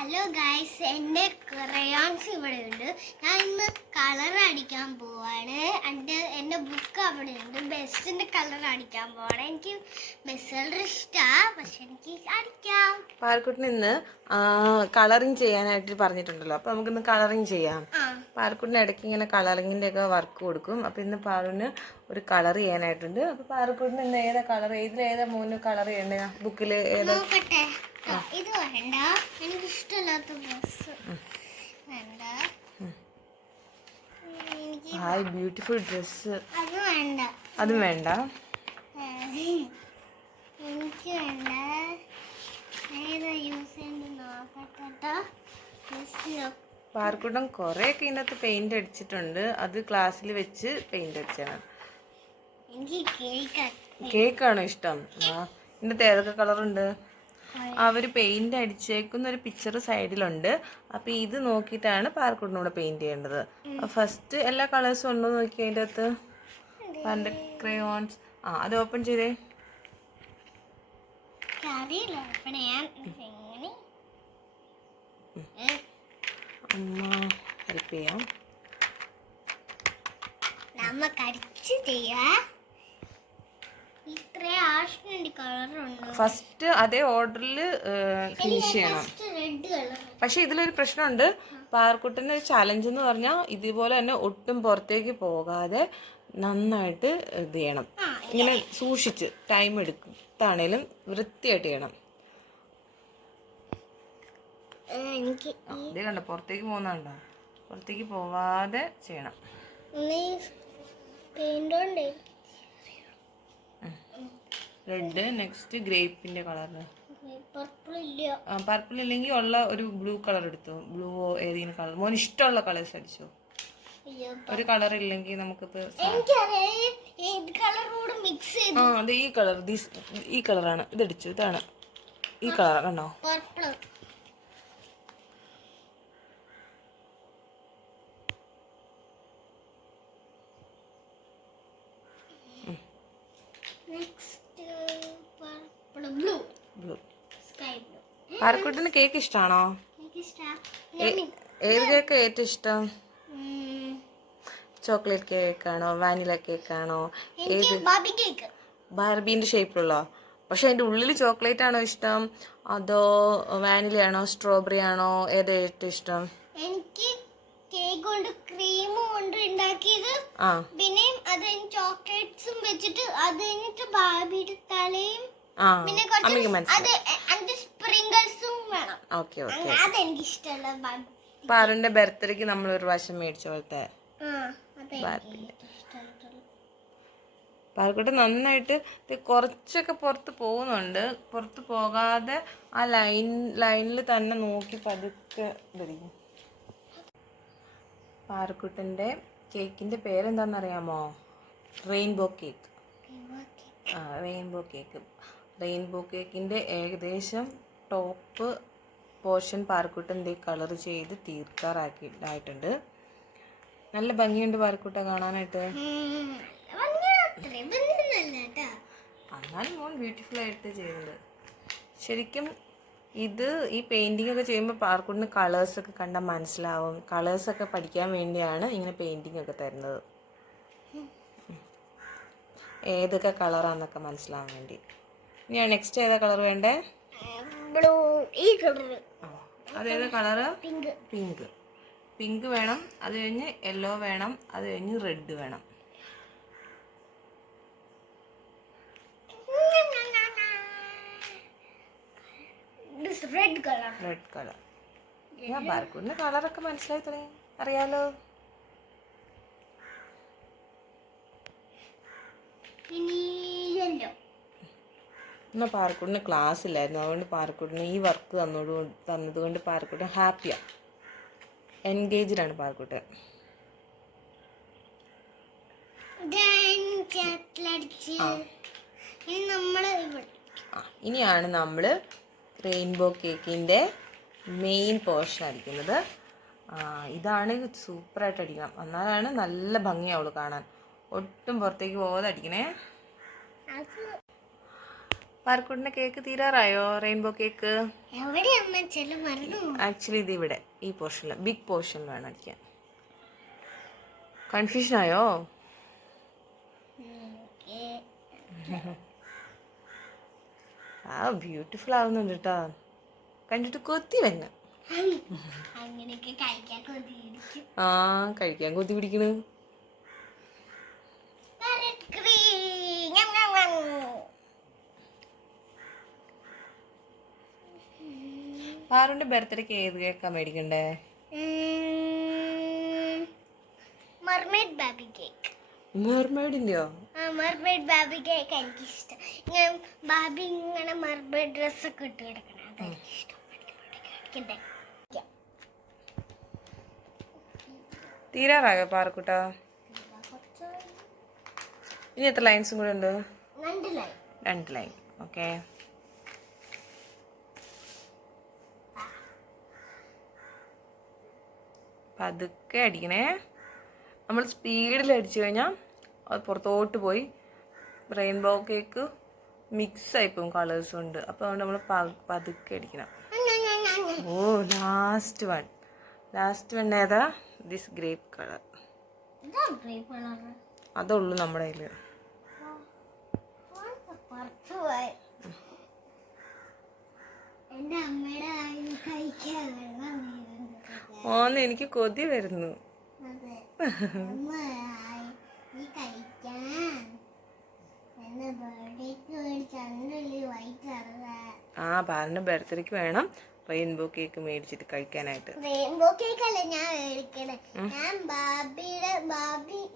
Hello guys, എൻ്റെ crayons ഇവിടെ ഉണ്ട്. ഞാൻ ഇന്ന് കളർ അടിക്കാൻ പോവാണ്. എൻ്റെ ബുക്ക് അവിടെ ഉണ്ട്. ബസ്സിൻ്റെ കളർ അടിക്കാൻ പോവാണ്. എനിക്ക് ബസ്സുകളുടെ ഇഷ്ടമാണ്, പക്ഷെ എനിക്ക് അടിക്കാം. പാർക്കുട്ടിന് ഇന്ന് കളറിങ് ചെയ്യാനായിട്ട് പറഞ്ഞിട്ടുണ്ടല്ലോ, അപ്പൊ നമുക്കിന്ന് കളറിങ് ചെയ്യാം. പാർക്കുട്ടിന് ഇടയ്ക്ക് ഇങ്ങനെ കളറിങ്ങിന്റെ ഒക്കെ വർക്ക് കൊടുക്കും. അപ്പൊ ഇന്ന് പാറുവിന് ഒരു കളർ ചെയ്യാനായിട്ടുണ്ട്. അപ്പൊ പാർക്കുട്ടിന് ഇന്ന് ഏതാ കളർ, ഏതാ മൂന്ന് കളർ ചെയ്യണ്ട ബുക്കിൽ ഏതാ? ഇത് വേണ്ട, എനിക്ക് ഇഷ്ടമില്ലാത്ത ഡ്രസ് വേണ്ട. ഹായ് ബ്യൂട്ടിഫുൾ ഡ്രസ്, അത് വേണ്ട, അതും വേണ്ട. എനിക്ക് വേണ്ട. ഏതാ യൂസ് ചെയ്യുന്നത് നോക്കട്ടെ. പാർക്കുട്ടൻ കുറേയൊക്കെ ഇതിനകത്ത് പെയിന്റ് അടിച്ചിട്ടുണ്ട്. അത് ക്ലാസ്സിൽ വെച്ച് പെയിന്റ് അടിച്ചാണ്. എനിക്ക് കേക്കാണോ ഇഷ്ടം? ഇതിനകത്ത് ഏതൊക്കെ കളറുണ്ട്? അവർ പെയിന്റ് അടിച്ചേക്കുന്ന ഒരു പിക്ചർ സൈഡിലുണ്ട്. അപ്പൊ ഇത് നോക്കിയിട്ടാണ് പാർക്കുട്ടിനൂടെ പെയിന്റ് ചെയ്യേണ്ടത്. ഫസ്റ്റ് എല്ലാ കളേഴ്സും ഉണ്ടോ നോക്കി അതിൻ്റെ അകത്ത്. പണ്ട് ക്രയോൺസ് അത് ഓപ്പൺ ചെയ്തേ. അമ്മ ഹെൽപ്പ് ചെയ്യാം. ഫസ്റ്റ് അതേ ഓർഡറിൽ ഫിനിഷ് ചെയ്യണം. പക്ഷെ ഇതിലൊരു പ്രശ്നമുണ്ട്. പാർക്കുട്ടിൻ്റെ ഒരു ചലഞ്ച് എന്ന് പറഞ്ഞാൽ ഇതുപോലെ തന്നെ ഒട്ടും പുറത്തേക്ക് പോകാതെ നന്നായിട്ട് ഇത് ചെയ്യണം. ഇങ്ങനെ സൂക്ഷിച്ച് ടൈം എടുത്താണേലും വൃത്തിയായിട്ട് ചെയ്യണം. ഇതേ കണ്ടോ, പുറത്തേക്ക് പോകുന്നുണ്ടോ? പുറത്തേക്ക് പോവാതെ ചെയ്യണം. റെഡ്, നെക്സ്റ്റ് ഗ്രേപ്പിന്റെ കളർ. പർപ്പിൾ ഇല്ലെങ്കിൽ ഉള്ള ഒരു ബ്ലൂ കളർ എടുത്തോ. ബ്ലൂവോ ഏതെങ്കിലും കളർ, മോന് ഇഷ്ടമുള്ള കളേഴ്സ് അടിച്ചോ. ഒരു കളർ ഇല്ലെങ്കിൽ നമുക്കിപ്പോ അത് ഈ കളർ, ഈ കളറാണ് ഇതടിച്ചു. ഇതാണ് ഈ കളർ കണ്ടോ. പാർക്കുട്ടിന് കേക്ക് ഇഷ്ടമാണോ? ഏത് കേക്ക് ഏറ്റവും ഇഷ്ടം? ചോക്ലേറ്റ് കേക്കാണോ, വാനില കേക്കാണോ, ഏത്? ബാർബീന്റെ ഷേപ്പിലുള്ള. പക്ഷെ അതിന്റെ ഉള്ളിൽ ചോക്ലേറ്റ് ആണോ ഇഷ്ടം, അതോ വാനിലയാണോ, സ്ട്രോബെറി ആണോ, ഏതാ ഏറ്റവും ഇഷ്ടം? എനിക്ക് കേക്ക് കൊണ്ട് ക്രീം കൊണ്ട് ഉണ്ടാക്കിയത്, പിന്നെ അത് ചോക്ലേറ്റ്സും വെച്ചിട്ട് അത് കഴിഞ്ഞിട്ട് ബാർബിയുടെ തലയും പിന്നെ സ്പ്രിങ്കിൾസും വേണം. അതെനിക്ക് ഇഷ്ടമുള്ള. പാറുന്റെ ബർത്ത്ഡേക്ക് നമ്മൾ ഒരു പ്രാവശ്യം മേടിച്ച പോലത്തെ പാർക്കുട്ടി നന്നായിട്ട് കുറച്ചൊക്കെ പുറത്ത് പോകുന്നുണ്ട്. പുറത്ത് പോകാതെ ആ ലൈനിൽ തന്നെ നോക്കി പതുക്കെ ഇടിക്കും. പാർക്കുട്ടൻ്റെ കേക്കിൻ്റെ പേരെന്താണെന്നറിയാമോ? Rainbow cake. Rainbow cake. Rainbow കേക്കിൻ്റെ ഏകദേശം ടോപ്പ് പോർഷൻ പാർക്കുട്ടൻ്റെ കളർ ചെയ്ത് തീർക്കാറായിട്ടുണ്ട്. നല്ല ഭംഗിയുണ്ട് പാർക്കുട്ട കാണാനായിട്ട്. എന്നാലും മോൻ ബ്യൂട്ടിഫുൾ ആയിട്ട് ചെയ്യുന്നത്. ശരിക്കും ഇത് ഈ പെയിൻറ്റിംഗ് ഒക്കെ ചെയ്യുമ്പോൾ പാർക്കുട്ടിന് കളേഴ്സൊക്കെ കണ്ടാൽ മനസ്സിലാവും. കളേഴ്സൊക്കെ പഠിക്കാൻ വേണ്ടിയാണ് ഇങ്ങനെ പെയിൻറ്റിംഗ് ഒക്കെ തരുന്നത്. ഏതൊക്കെ കളറാന്നൊക്കെ മനസ്സിലാവാൻ വേണ്ടി. ഇനി നെക്സ്റ്റ് ഏതാ കളർ വേണ്ടേ? അതേതാ കളറ്? പിങ്ക്. പിങ്ക് വേണം. അത് കഴിഞ്ഞ് യെല്ലോ വേണം. അത് കഴിഞ്ഞ് റെഡ് വേണം. Red colour. ഞാൻ പാർക്കുട്ടിന് കളറൊക്കെ മനസ്സിലായി തുടങ്ങി, അറിയാലോ. എന്നാൽ പാർക്കുട്ടിന് ക്ലാസ് ഇല്ലായിരുന്നു, അതുകൊണ്ട് പാർക്കുട്ടിന് ഈ വർക്ക് തന്നതുകൊണ്ട് പാർക്കുട്ടിന് ഹാപ്പിയാണ്, എൻഗേജ്ഡാണ് പാർക്കുട്ടൻ. ഇനിയാണ് നമ്മൾ റെയിൻബോ കേക്കിൻ്റെ മെയിൻ പോർഷൻ അടിക്കുന്നത്. ഇതാണ് സൂപ്പറായിട്ട് അടിക്കണം, എന്നാലാണ് നല്ല ഭംഗിയാവുള്ളൂ കാണാൻ. ഒട്ടും പുറത്തേക്ക് പോകാതെ അടിക്കണേ. പാർക്കുട്ടിന്റെ കേക്ക് തീരാറായോ? റെയിൻബോ കേക്ക് എവിടെ അമ്മ ചെല്ലു മറന്നു. ആക്ച്വലി ഇത് ഇവിടെ ഈ പോർഷനിൽ, ബിഗ് പോർഷൻ വേണം അടിക്കാൻ. കൺഫ്യൂഷൻ ആയോ? ആ ബ്യൂട്ടിഫുൾ ആവുന്നുണ്ട് കേട്ടോ, കണ്ടിട്ട് കൊത്തി വന്നു. അങ്ങനെയൊക്കെ കഴിക്കാൻ കൊതിയിരിക്കും. ആ കഴിക്കാൻ കൊതി പിടിക്കണ്. പാറുന്റെ ബർത്ത്ഡേക്ക് ഏത് കേക്കാ മേടിക്കണ്ടേ? Mermaid baby cake. മെർമെയ്ഡിന്റെയോ? മെർമെയ്ഡ് ബേബി കേക്ക് എനിക്കിഷ്ടം. ഇങ്ങനെ ബാബി ഇങ്ങനെ മെർമെയ്ഡ് ഡ്രസ്സൊക്കെ ഇട്ട് കിടക്കണം, അതെനിക്കിഷ്ടം. തീരാറായോ പാറക്കുട്ട? ഇനി എത്ര ലൈൻസും കൂടെ ഉണ്ട്? 2 ലൈൻ. ഓക്കെ, പതുക്കെ അടിക്കണേ. നമ്മൾ സ്പീഡിൽ അടിച്ചു കഴിഞ്ഞാൽ അത് പുറത്തോട്ട് പോയി റെയിൻബോ കേക്ക് മിക്സ് ആയിപ്പോവും കളേഴ്സും ഉണ്ട്. അപ്പോൾ അതുകൊണ്ട് നമ്മൾ പതുക്കെ അടിക്കണം. ഓ ലാസ്റ്റ് വൺ ഏതാ? This grape colour. അതുള്ളൂ നമ്മുടെ കയ്യിൽ. ഓന്ന് എനിക്ക് കൊതി വരുന്നു. ആ പാലിന്റെ ബർത്ത്ഡേക്ക് വേണം റെയിൻബോ കേക്ക് മേടിച്ചിട്ട് കഴിക്കാനായിട്ട്. റെയിൻബോ കേക്ക് അല്ലേ ഞാൻ മേടിക്കണേ, ഞാൻ ബാബി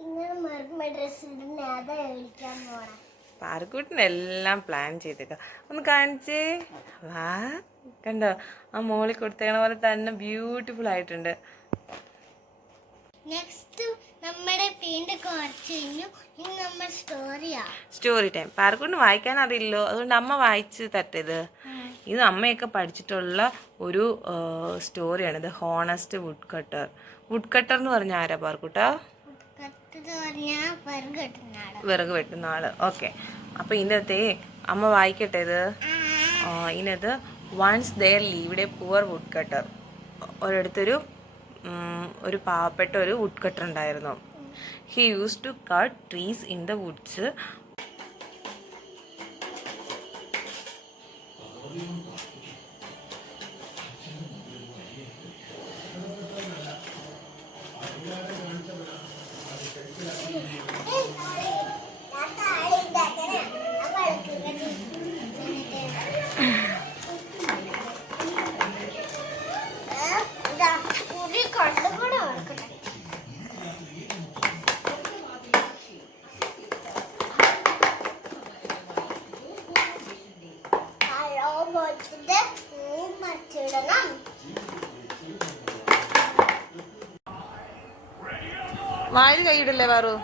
ഇങ്ങനെ മെർമെയ്ഡ് ഡ്രസ് ഇടുന്ന അതാ മേടിക്കാൻ പോണേ. പാറക്കൂട്ടിനെല്ലാം പ്ലാൻ ചെയ്തേക്കാം. ഒന്ന് കാണിച്ചേ. വാ, കണ്ടോ ആ മോളിൽ കൊടുത്തേക്കണ പോലെ തന്നെ ബ്യൂട്ടിഫുൾ ആയിട്ടുണ്ട്. നെക്സ്റ്റ് നമ്മുടെ പെയിന്റ് കുറച്ച് കഴിഞ്ഞു. ഇനി നമ്മൾ സ്റ്റോറി ടൈം. പാറക്കൂട്ടിന് വായിക്കാൻ അറിയില്ലോ, അതുകൊണ്ട് അമ്മ വായിച്ച് തട്ടത്. ഇത് അമ്മയൊക്കെ പഠിച്ചിട്ടുള്ള ഒരു സ്റ്റോറിയാണ്. ഇത് honest would cutter. Would cutter എന്ന് പറഞ്ഞാൽ ആരാ പാറക്കൂട്ടാ? വിറക് വെട്ടുന്ന ആള്. ഓക്കെ, അപ്പൊ ഇതിനകത്തെ അമ്മ വായിക്കട്ടെ ഇത്. ഇതിനകത്ത് once there lived a poor wood cutter. ഒരിടത്തൊരു ഒരു പാവപ്പെട്ട ഒരു വുഡ് കട്ടർ ഉണ്ടായിരുന്നു. He use to cut trees in the woods. വായിൽ കൈയിടല്ലേ പാറു?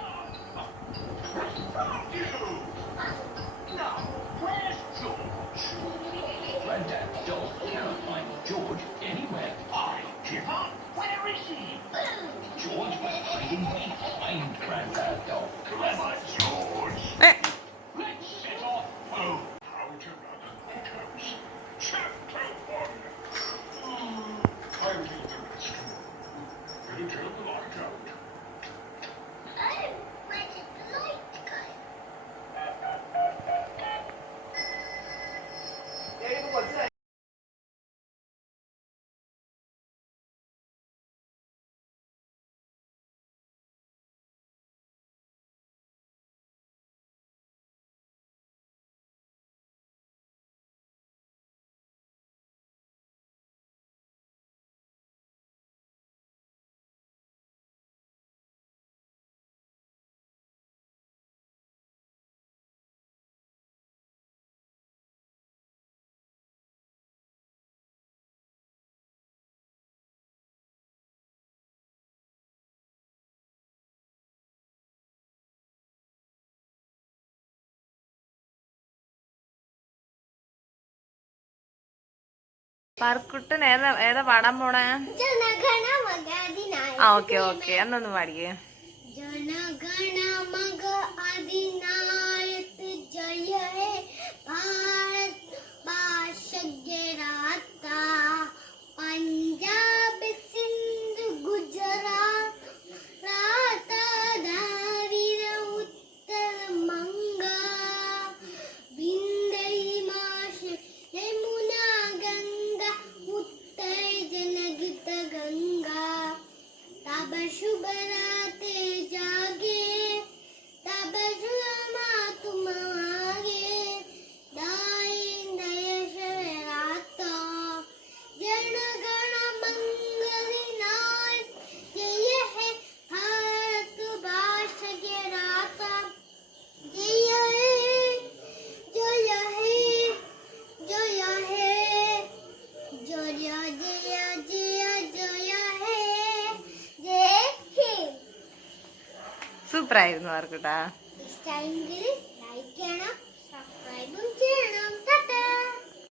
പാർക്കുട്ടൻ ഏതാ പാടാൻ പോണേ? ആ ഓക്കെ ഓക്കെ, എന്നൊന്ന് പാടിക്കേ. ജനഗണ മഗ അധിനായക ജയ ഹേ ഭാരത പഞ്ചാബ് സിന്ധു ഗുജറാത്ത് ദ്രാവിഡ ഉത്തര മംഗ വിന്ധ്യ ഹിമാചൽ യമുന ഗംഗ ഉത്തര ജനഗിത ഗംഗ तब शुभ राते जागे तब जुमा तुम आगे दाई नयश राता जन गण मंगली नाय जय है भारत भाष के राता जय है जय है जय है जय जय जय जय है സൂപ്പറായിരുന്നു പാർക്കുട്ടാ ഇഷ്ടമായെങ്കിൽ